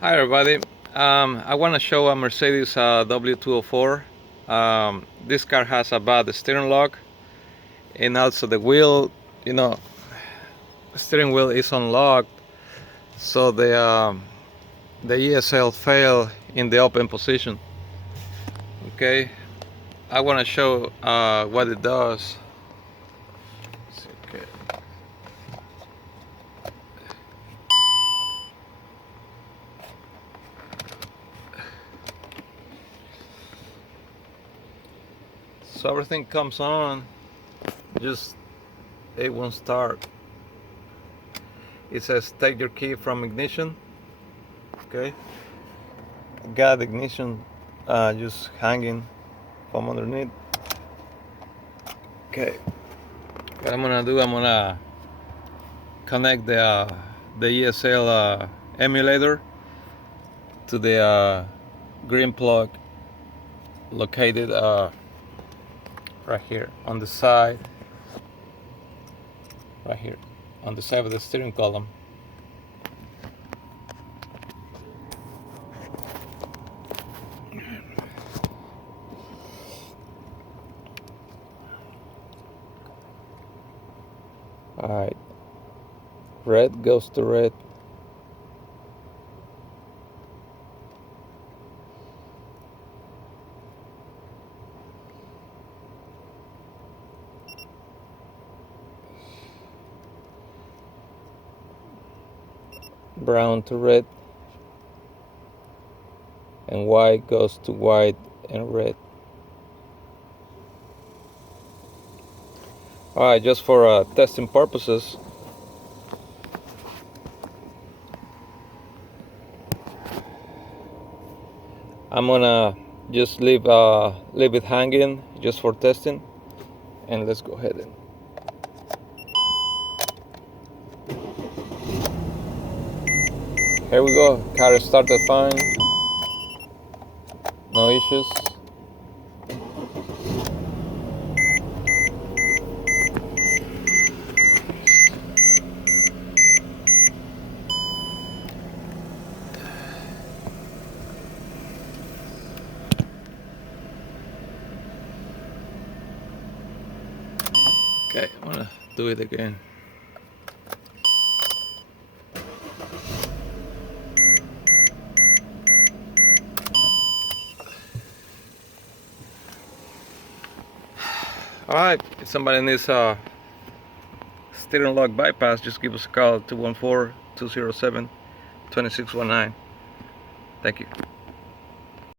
Hi everybody. I want to show a Mercedes W204. This car has a bad steering lock, and also the wheel, the steering wheel is unlocked, so the ESL failed in the open position. Okay, I want to show what it does. Okay. So everything comes on, just it won't start. It says take your key from ignition. Okay, got ignition just hanging from underneath. Okay, what I'm gonna do, I'm gonna connect the ESL emulator to the green plug located right here on the side, right here on the side of the steering column. Alright, red goes to red. Brown to red, and white goes to white and red. Alright, just for testing purposes, I'm gonna just leave it hanging just for testing, and let's go ahead and here we go. Car started fine, no issues. Okay, I'm gonna do it again. Alright, if somebody needs a steering lock bypass, just give us a call at 214-207-2619. Thank you.